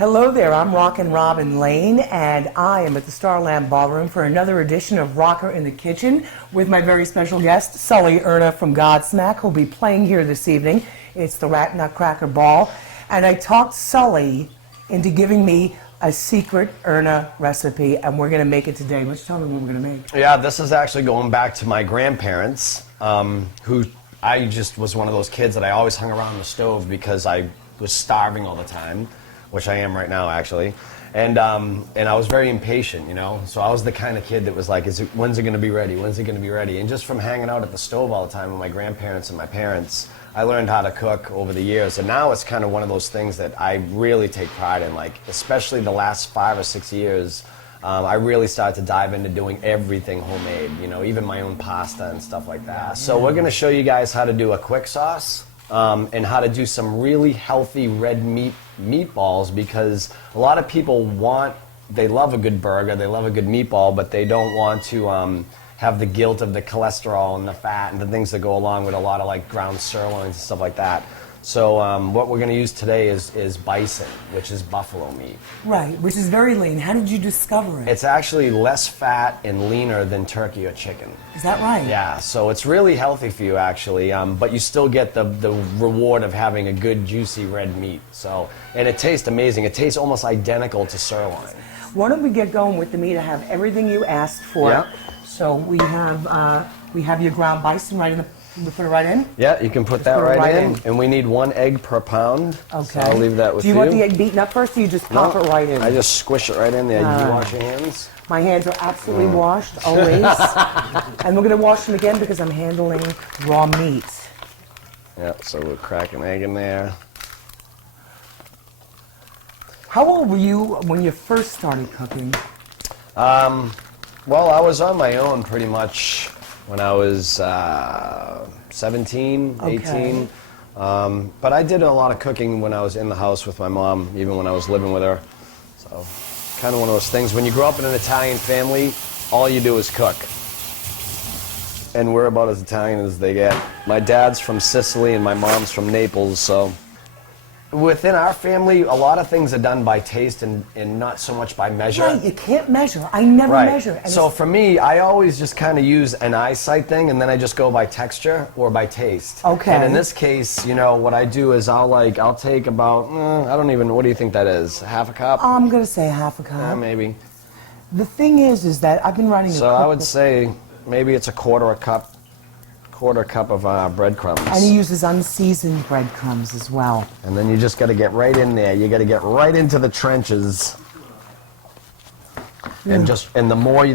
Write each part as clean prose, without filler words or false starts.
Hello there, I'm Rockin' Robin Lane, and I am at the Starland Ballroom for another edition of Rocker in the Kitchen with my very special guest, Sully Erna from Godsmack, who'll be playing here this evening. It's the Rat Nutcracker Ball, and I talked Sully into giving me a secret Erna recipe, and we're going to make it today. Let's tell them what we're going to make. Yeah, this is actually going back to my grandparents, who I just was one of those kids that I always hung around the stove because I was starving all the time, which I am right now, actually. And I was very impatient, you know? So I was the kind of kid that was like, when's it going to be ready? When's it going to be ready? And just from hanging out at the stove all the time with my grandparents and my parents, I learned how to cook over the years. And now it's kind of one of those things that I really take pride in, like, especially the last 5 or 6 years. I really started to dive into doing everything homemade, you know, even my own pasta and stuff like that. So we're going to show you guys how to do a quick sauce. And how to do some really healthy red meat meatballs, because a lot of people they love a good burger, they love a good meatball, but they don't want to have the guilt of the cholesterol and the fat and the things that go along with a lot of like ground sirloins and stuff like that. So what we're going to use today is bison, which is buffalo meat. Right, which is very lean. How did you discover it? It's actually less fat and leaner than turkey or chicken. Is that right? Yeah, so it's really healthy for you, actually, but you still get the reward of having a good, juicy red meat. So, and it tastes amazing. It tastes almost identical to sirloin. Why don't we get going with the meat? I have everything you asked for. Yeah. So we have your ground bison right in the. We put it right in? Yeah, you can put that right in. And we need 1 egg per pound. Okay. So I'll leave that with you. Do you want the egg beaten up first, or you just pop it right in? I just squish it right in there. Did you wash your hands? My hands are absolutely washed, always. And we're going to wash them again because I'm handling raw meat. Yeah, so we'll crack an egg in there. How old were you when you first started cooking? Well, I was on my own pretty much when I was 17, 18. But I did a lot of cooking when I was in the house with my mom, even when I was living with her. So, kind of one of those things. When you grow up in an Italian family, all you do is cook. And we're about as Italian as they get. My dad's from Sicily and my mom's from Naples, so within our family, a lot of things are done by taste and not so much by measure. Right, you can't measure. I never measure. And so for me, I always just kind of use an eyesight thing, and then I just go by texture or by taste. Okay. And in this case, you know, what I do is I'll take about, I don't even, what do you think that is? Half a cup? I'm going to say half a cup. Yeah, maybe. The thing is that I've been writing a cookbook. So I would say maybe it's a quarter cup of breadcrumbs. And he uses unseasoned breadcrumbs as well. And then you just got to get right in there. You got to get right into the trenches. And the more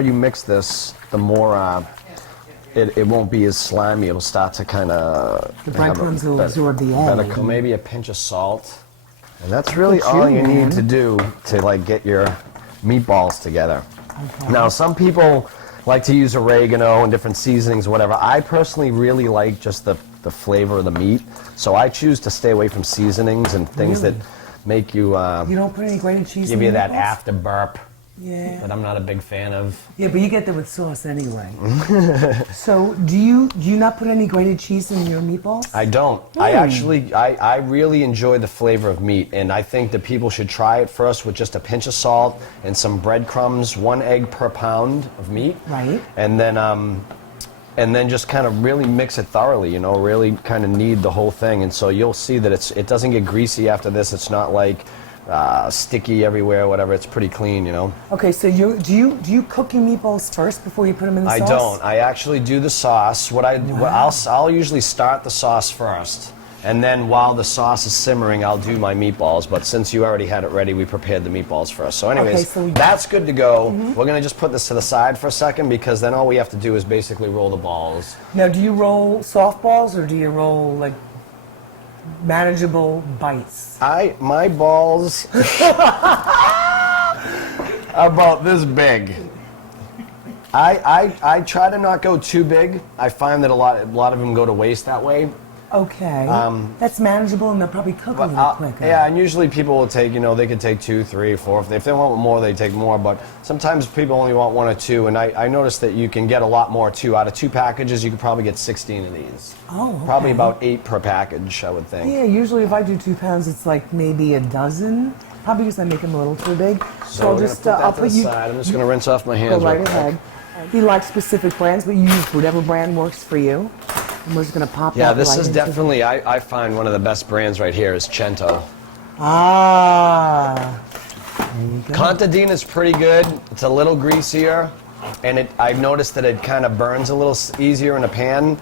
you mix this, the more it won't be as slimy. It'll start to kind of the breadcrumbs will absorb the egg. Maybe a pinch of salt. And that's really all you need to do to like get your meatballs together. Okay. Now some people like to use oregano and different seasonings or whatever. I personally really like just the flavor of the meat, so I choose to stay away from seasonings and things that make you... you don't put any grated cheese give in you that meatballs? after burp that I'm not a big fan of. Yeah, but you get that with sauce anyway. So do you not put any grated cheese in your meatballs? I don't. I really enjoy the flavor of meat, and I think that people should try it first with just a pinch of salt and some breadcrumbs, 1 egg per pound of meat. Right. And then just kind of really mix it thoroughly, you know, really kind of knead the whole thing. And so you'll see that it doesn't get greasy after this. It's not like sticky everywhere, whatever. It's pretty clean, you know. Okay, so do you cook your meatballs first before you put them in the sauce? I don't. I actually do the sauce. I'll usually start the sauce first, and then while the sauce is simmering, I'll do my meatballs. But since you already had it ready, we prepared the meatballs first. So anyways, that's good to go. We're going to just put this to the side for a second, because then all we have to do is basically roll the balls. Now, do you roll softballs, or do you roll like manageable bites? My balls are about this big. I try to not go too big. I find that a lot of them go to waste that way. Okay. That's manageable, and they'll probably cook a little quicker. Yeah, and usually people will take, they could take 2, 3, 4. If they want more, they take more, but sometimes people only want 1 or 2, and I noticed that you can get a lot more, too. Out of 2 packages, you could probably get 16 of these. Oh, okay. Probably about 8 per package, I would think. Yeah, usually if I do 2 pounds, it's like maybe a dozen. Probably because I make them a little too big. So I'll just, I'll put you. aside. I'm just going to rinse off my hands Go right real quick. ahead. He likes specific brands, but you use whatever brand works for you. And we're just going to pop Yeah, that this right is into definitely, I find one of the best brands right here is Cento. Ah. There you go. Contadina is pretty good. It's a little greasier, and I've noticed that it kind of burns a little easier in a pan.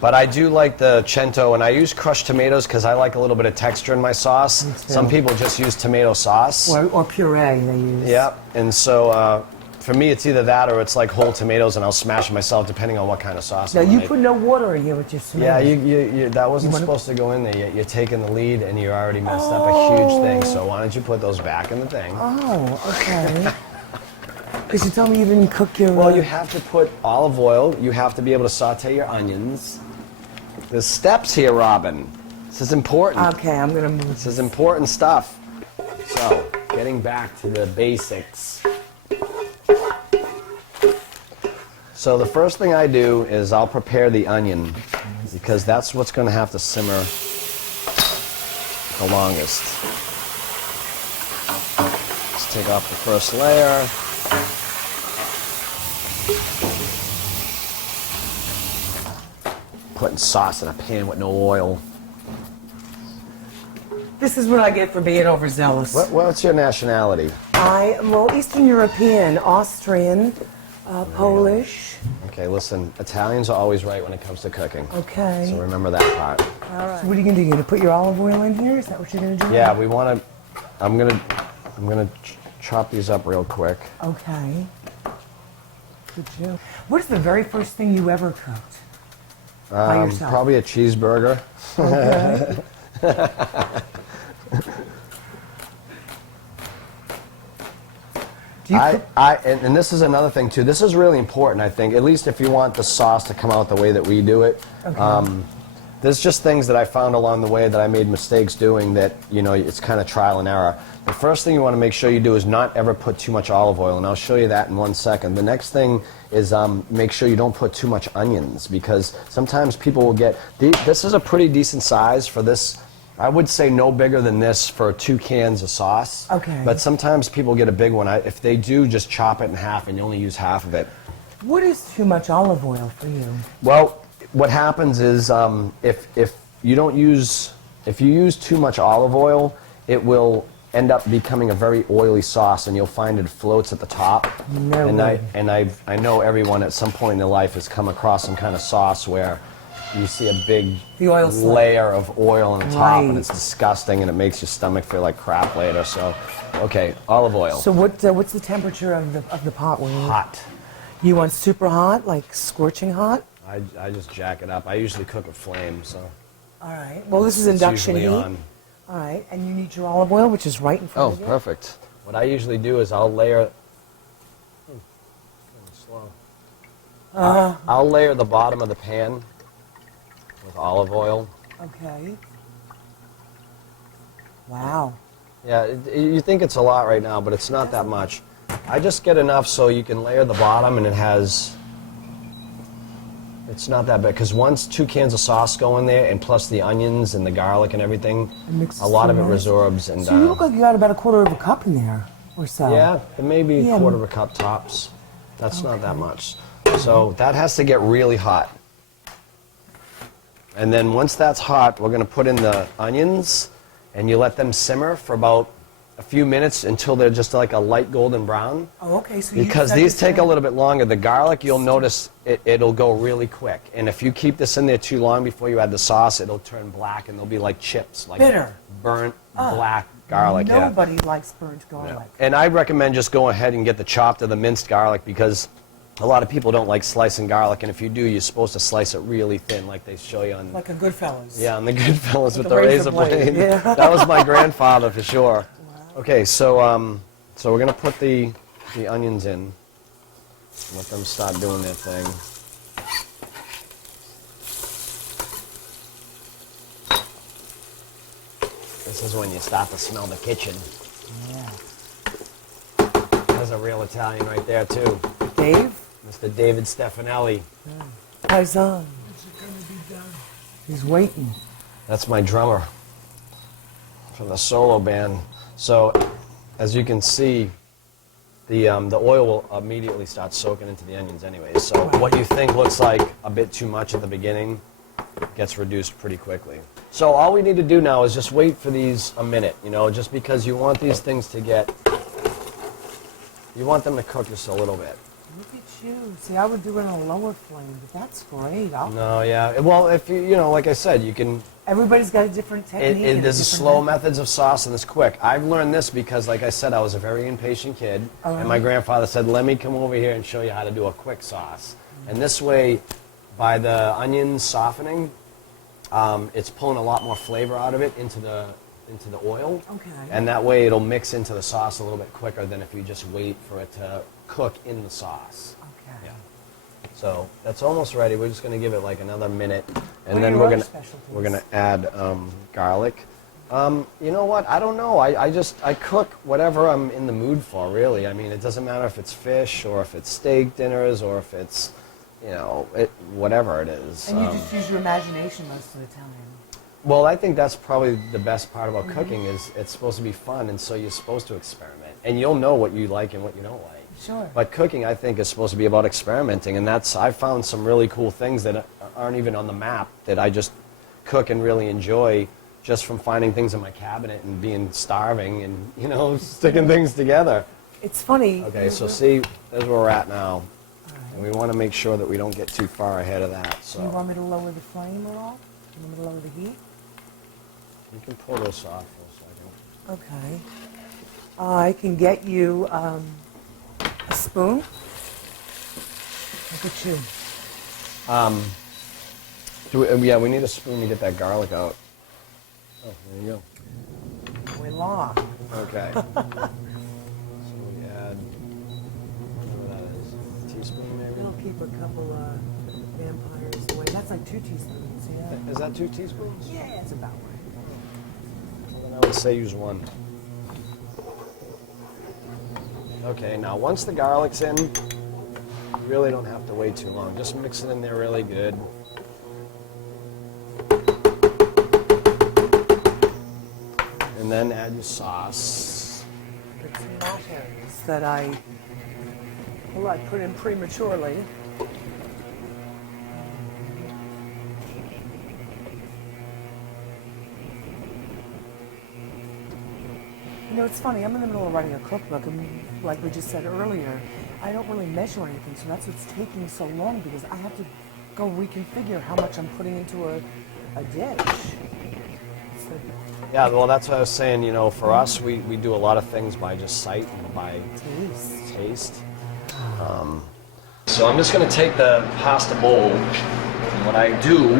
But I do like the Cento, and I use crushed tomatoes because I like a little bit of texture in my sauce. Me too. Some people just use tomato sauce. Or puree they use. Yep, and so for me it's either that or it's like whole tomatoes, and I'll smash them myself depending on what kind of sauce Now I you make. put no water in here with your tomatoes. Yeah, you that wasn't supposed to go in there yet. You're taking the lead, and you already messed up a huge thing. So why don't you put those back in the thing? Oh, okay. Because you told me you didn't cook your... Well, you have to put olive oil. You have to be able to saute your onions. There's steps here, Robin. This is important. Okay, I'm going to move This is important stuff. So, getting back to the basics. So the first thing I do is I'll prepare the onion because that's what's going to have to simmer the longest. Let's take off the first layer. Putting sauce in a pan with no oil. This is what I get for being overzealous. What's your nationality? Well, Eastern European, Austrian, Polish. Okay, listen, Italians are always right when it comes to cooking. Okay. So remember that part. All right. So what are you going to do? You're going to put your olive oil in here? Is that what you're going to do? Yeah, we want to. I'm gonna chop these up real quick. Okay. Good job. What is the very first thing you ever cooked? By yourself? Probably a cheeseburger. Okay. Do you cook? And this is another thing too. This is really important, I think. At least if you want the sauce to come out the way that we do it. Okay. There's just things that I found along the way that I made mistakes doing that, you know, it's kind of trial and error. The first thing you want to make sure you do is not ever put too much olive oil, and I'll show you that in 1 second. The next thing is make sure you don't put too much onions, because sometimes people will get, this is a pretty decent size for this. I would say no bigger than this for 2 cans of sauce. Okay. But sometimes people get a big one. If they do, just chop it in half and you only use half of it. What is too much olive oil for you? Well, what happens is if you use too much olive oil, it will end up becoming a very oily sauce, and you'll find it floats at the top. No and way. I know everyone at some point in their life has come across some kind of sauce where you see a big The oil slick. layer of oil on the top, and Right. it's disgusting, and it makes your stomach feel like crap later. So, okay, olive oil. So what's the temperature of the pot? Hot. You want super hot, like scorching hot? I just jack it up. I usually cook a flame, so All right. Well, this is it's induction usually heat. on. All right. And you need your olive oil, which is right in front Oh, of you. perfect. What I usually do is I'll layer. Slow. I'll layer the bottom of the pan with olive oil. Okay. Wow. Yeah, you think it's a lot right now, but it's not that much. I just get enough so you can layer the bottom, and it's not that bad, because once 2 cans of sauce go in there, and plus the onions and the garlic and everything, mixes a lot of it so nice. resorbs. And So you look like you got about a quarter of a cup in there, or so. yeah, maybe Yeah. a quarter of a cup tops. That's not that much. So that has to get really hot. And then once that's hot, we're going to put in the onions, and you let them simmer for about a few minutes until they're just like a light golden brown. Oh, okay. So Because these take a little bit longer. The garlic, you'll notice it'll go really quick. And if you keep this in there too long before you add the sauce, it'll turn black, and they'll be like chips, like Bitter. burnt black garlic. Nobody likes burnt garlic. And I recommend just go ahead and get the chopped or the minced garlic, because a lot of people don't like slicing garlic, and if you do, you're supposed to slice it really thin, like they show you on Like a Goodfellas. on the Goodfellas with the the razor razor blade, blade. yeah. That was my grandfather for sure. Okay, so so we're gonna put the onions in. Let them start doing their thing. This is when you start to smell the kitchen. Yeah. There's a real Italian right there too, Dave? Mr. David Stefanelli. Paisan. He's waiting. That's my drummer from the solo band. So as you can see, the oil will immediately start soaking into the onions anyway. So what you think looks like a bit too much at the beginning gets reduced pretty quickly. So all we need to do now is just wait for these a minute, you know, just because you want these things to you want them to cook just a little bit. Look at you. See, I would do it on a lower flame, but that's great. No, yeah. Well, if you know, like I said, you can. Everybody's got a different technique. There's slow methods of sauce and there's quick. I've learned this because, like I said, I was a very impatient kid, and my grandfather said, "Let me come over here and show you how to do a quick sauce." And this way, by the onions softening, it's pulling a lot more flavor out of it into the oil. Okay. And that way, it'll mix into the sauce a little bit quicker than if you just wait for it to cook in the sauce. Okay. Yeah. So that's almost ready. We're just going to give it like another minute, and What then are we're your going specialties? we're gonna add garlic. You know what? I don't know. I cook whatever I'm in the mood for. Really. I mean, it doesn't matter if it's fish or if it's steak dinners or if it's, you know, whatever it is. And you just use your imagination most of the time. Well, I think that's probably the best part about cooking is it's supposed to be fun, and so you're supposed to experiment, and you'll know what you like and what you don't like. Sure. But cooking, I think, is supposed to be about experimenting, and I found some really cool things that aren't even on the map that I just cook and really enjoy just from finding things in my cabinet and being starving and, you know, sticking things together. It's funny. Okay, so see, there's where we're at now, and we want to make sure that we don't get too far ahead of that. So You want me to lower the flame at all? You want me to lower the heat? you can pull this off for a second. Okay. I can get you a spoon. Look at you. Yeah, we need a spoon to get that garlic out. Oh, there you Voila. go. Okay. So we add, whatever that is, a teaspoon maybe? It'll keep a couple vampires away. That's like 2 teaspoons, yeah? Is that 2 teaspoons? Yeah, it's about right. Well, then I would say use 1. Okay, now once the garlic's in, you really don't have to wait too long. Just mix it in there really good. And then add your sauce. It's tomatoes that I put in prematurely. You know, it's funny, I'm in the middle of writing a cookbook, and like we just said earlier, I don't really measure anything, so that's what's taking so long, because I have to go reconfigure how much I'm putting into a dish. So, Yeah, well, that's what I was saying. You know, for us, we do a lot of things by just sight and by taste. So I'm just going to take the pasta bowl, and what I do,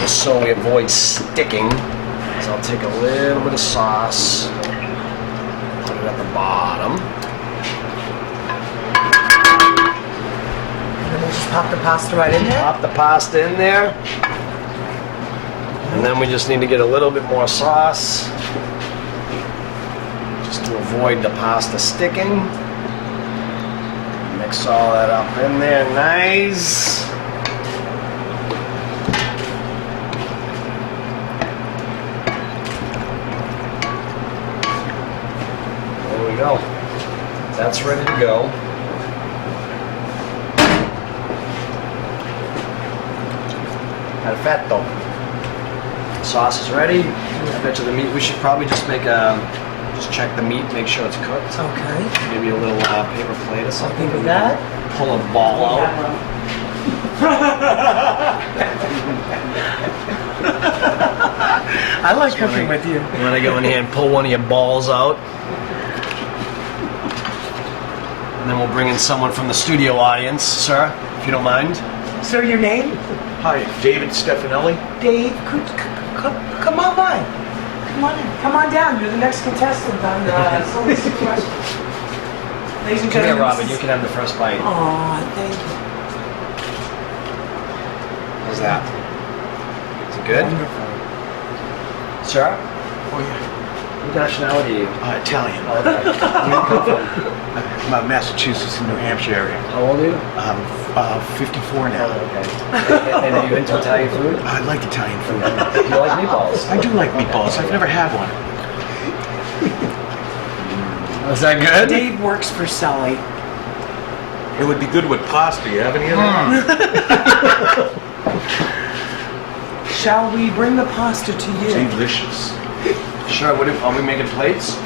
just so we avoid sticking, is I'll take a little bit of sauce, put it at the bottom. and then we'll just pop the pasta right in there. Pop the pasta in there. And then we just need to get a little bit more sauce, just to avoid the pasta sticking. Mix all that up in there nice. There we go. That's ready to go. Perfetto. Sauce is ready. I bet you the meat. We should probably just just check the meat, make sure it's cooked. Okay. Maybe a little paper plate or something. Think of that. Pull a ball out. I like cooking with you. You want to go in here and pull one of your balls out? And then we'll bring in someone from the studio audience, sir, if you don't mind. Sir, your name? Hi, David Stefanelli. Dave, come on by. Come on in. Come on down. You're the next contestant on Sully's Questions. Ladies and Come here, gentlemen. Robin. You can have the first bite. Aw, thank you. How's that? Is it good? Wonderful. Sir? Oh, yeah. What nationality are you? Italian. Oh, okay. Where do you come from? I'm Massachusetts and New Hampshire area. How old are you? I'm 54 now. Okay. And are you into Italian food? I like Italian food. Do you like meatballs? I do like meatballs. I've never had one. Was that good? Dave works for Sully. It would be good with pasta. You have any of that? Shall we bring the pasta to you? Delicious. Sure. Are we making plates? Is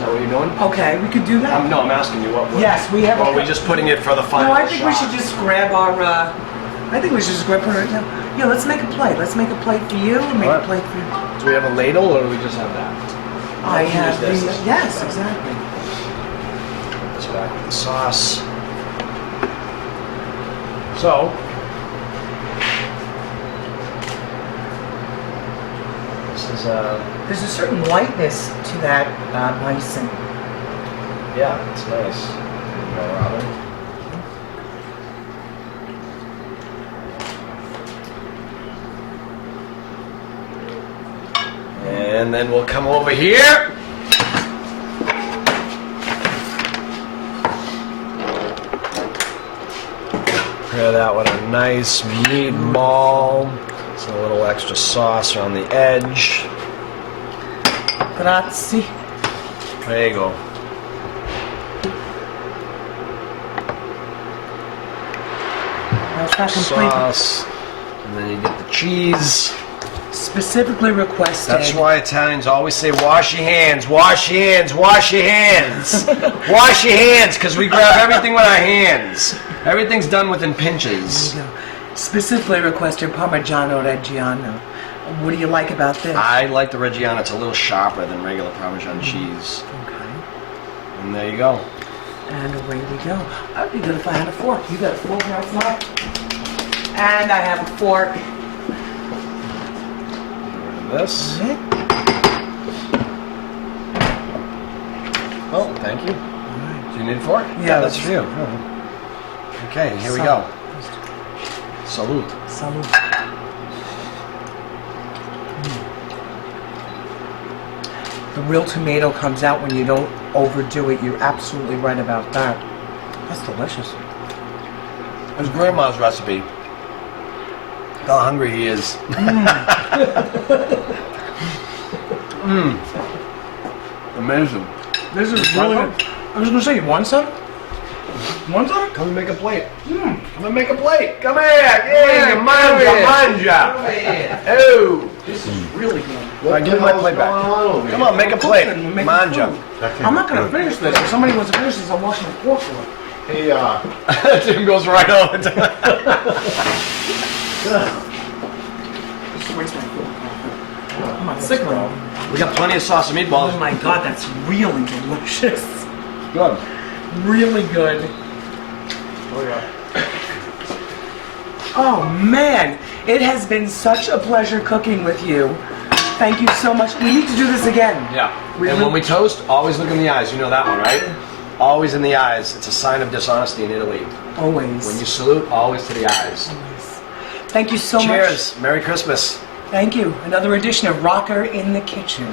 that what you're doing? Okay, we could do that. No, I'm asking you what. Yes, we have. Or are we just putting it for the final No, I think we shot? should just grab our. I think we should just grab her. Yeah, let's make a plate. Let's make a plate for you and make a Alright. plate for you. Do we have a ladle or do we just have that? I have the. this. Yes, exactly. This back with the sauce. So. This is There's a certain lightness to that bison. yeah, it's nice. Go, Robin. And then we'll come over here. Pair that with a nice meatball. Some a little extra sauce around the edge. Grazie. There you go. That's not complete. Sauce. And then you get the cheese. Specifically requested. That's why Italians always say, wash your hands, wash your hands, wash your hands. Wash your hands, because we grab everything with our hands. Everything's done within pinches. There you go. Specifically requested Parmigiano Reggiano. What do you like about this? I like the Reggiano. It's a little sharper than regular Parmesan cheese. Okay. And there you go. And away we go. That'd be good if I had a fork. You got a fork outside? And I have a fork. This. Okay. Oh, thank you. Do you need a fork? Yeah, that's for you. Okay, here we go. Salute. Salud. The real tomato comes out when you don't overdo it. You're absolutely right about that. That's delicious. It was Grandma's recipe. Look how hungry he is. Amazing. This is really good. I was gonna say, you want some? Want some? Come and make a plate. Come and make a plate. Come here. Yeah, manja. Oh. This is really good. All right, give me my plate back. Come on, make a plate. We're making Manja. food. I'm not gonna finish this. If somebody wants to finish this, I'll wash my fork for it. Hey, Tim goes right over to Just waste my fork. I'm not sick of it. We got plenty of sauce and Oh meatballs. my god, that's really delicious. Good. Really good. oh yeah. Oh man, it has been such a pleasure cooking with you. Thank you so much. We need to do this again. Yeah. Really? And when we toast, always look in the eyes. You know that one, right? Always in the eyes. It's a sign of dishonesty in Italy. Always. When you salute, always to the eyes. Always. Thank you so much. Cheers. Merry Christmas. Thank you. Another edition of Rocker in the Kitchen.